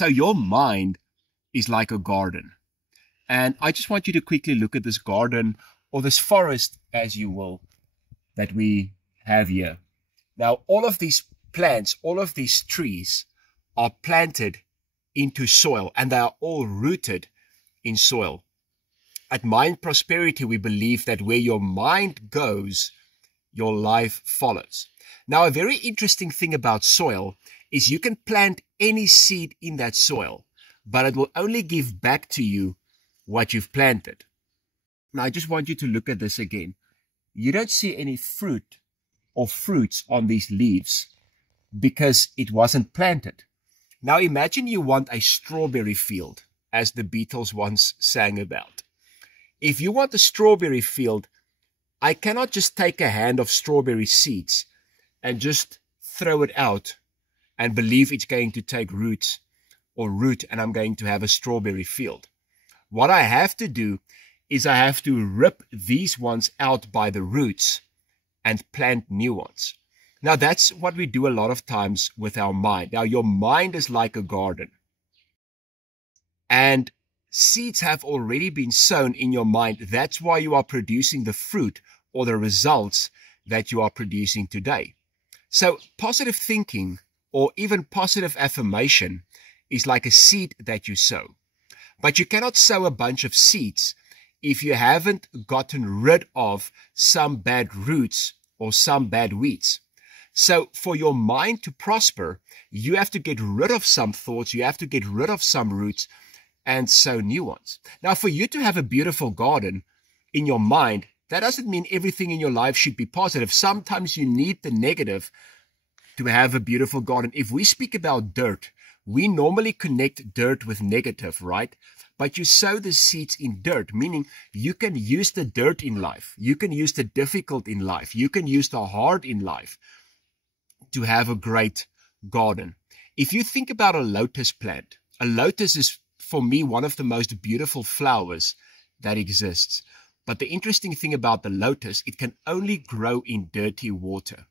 So your mind is like a garden. And I just want you to quickly look at this garden, or this forest, as you will, that we have here. Now, all of these plants, all of these trees are planted into soil, and they are all rooted in soil. At Mind Prosperity, we believe that where your mind goes, your life follows. Now, a very interesting thing about soil is you can plant any seed in that soil, but it will only give back to you what you've planted. Now, I just want you to look at this again. You don't see any fruit or fruits on these leaves because it wasn't planted. Now, imagine you want a strawberry field, as the Beatles once sang about. If you want a strawberry field, I cannot just take a hand of strawberry seeds and just throw it out and believe it's going to take roots or root and I'm going to have a strawberry field. What I have to do is I have to rip these ones out by the roots and plant new ones. Now, that's what we do a lot of times with our mind. Now, your mind is like a garden. And seeds have already been sown in your mind. That's why you are producing the fruit or the results that you are producing today. So positive thinking or even positive affirmation is like a seed that you sow. But you cannot sow a bunch of seeds if you haven't gotten rid of some bad roots or some bad weeds. So for your mind to prosper, you have to get rid of some thoughts, you have to get rid of some roots and sow new ones. Now, for you to have a beautiful garden in your mind, that doesn't mean everything in your life should be positive. Sometimes you need the negative to have a beautiful garden. If we speak about dirt, we normally connect dirt with negative, right? But you sow the seeds in dirt, meaning you can use the dirt in life. You can use the difficult in life. You can use the hard in life to have a great garden. If you think about a lotus plant, a lotus is, for me, one of the most beautiful flowers that exists. But the interesting thing about the lotus, it can only grow in dirty water.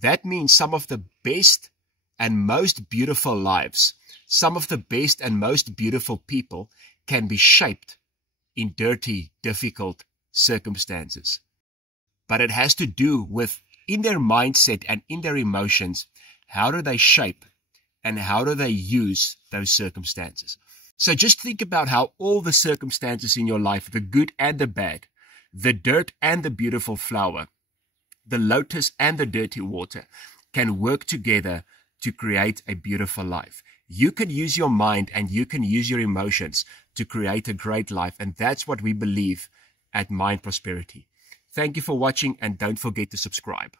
That means some of the best and most beautiful lives, some of the best and most beautiful people can be shaped in dirty, difficult circumstances. But it has to do with, in their mindset and in their emotions, how do they shape and how do they use those circumstances? So just think about how all the circumstances in your life, the good and the bad, the dirt and the beautiful flower, the lotus and the dirty water, can work together to create a beautiful life. You can use your mind and you can use your emotions to create a great life. And that's what we believe at Mind Prosperity. Thank you for watching and don't forget to subscribe.